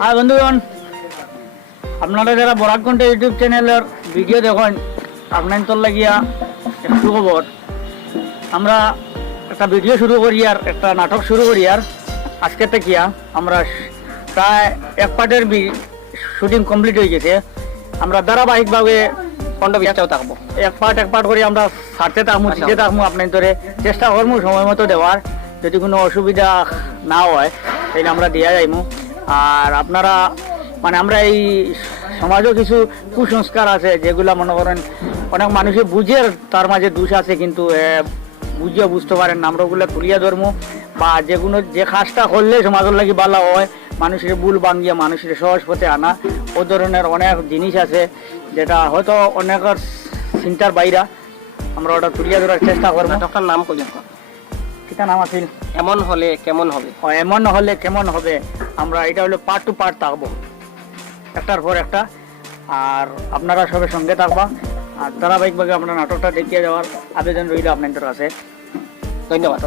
হ্যাঁ বন্ধুগণ, আপনারা যারা বরাক কণ্ঠ ইউটিউব চ্যানেলের ভিডিও দেখেন, আপনার তোর লাগিয়া একটু খবর। আমরা একটা ভিডিও শুরু করি আর একটা নাটক শুরু করি আর আজকে থেকে আমরা প্রায় এক পার্টের শুটিং কমপ্লিট হয়ে গেছে। আমরা ধারাবাহিকভাবে কণ্ঠবিচারও থাকবো। এক পার্ট করে আমরা ছাড়তে থাকবো, দিতে থাকবো। আপনার ধরে চেষ্টা করবো সময় মতো দেওয়ার। যদি কোনো অসুবিধা না হয় তাহলে আমরা দেওয়া যাইমু। আর আপনারা মানে আমরা এই সমাজও কিছু কুসংস্কার আছে যেগুলা মনে করেন অনেক মানুষে বুঝে, তার মাঝে দোষ আছে কিন্তু বুঝিয়ে বুঝতে পারেন না। আমরা ওগুলো তুলিয়া ধরবো বা যে কাজটা করলে সমাজের লাগি ভালো হয়, মানুষের ভুল ভাঙিয়ে মানুষের সহজ পথে আনা, ও ধরনের অনেক জিনিস আছে যেটা হয়তো অনেকের চিন্তার বাইরা। আমরা ওটা তুলিয়া ধরার চেষ্টা করবো। নাটকটার নাম কই? কিতা নাম আছিল? এমন হলে কেমন হবে। এমন হলে কেমন হবে। আমরা এটা হলো পার্ট টু পার্ট থাকবো, একটার পর একটা। আর আপনারা সবের সঙ্গে থাকবা আর ধারাবাহিকভাবে আপনার নাটকটা দেখিয়ে যাওয়ার আবেদন রইল আপনাদের কাছে। ধন্যবাদ।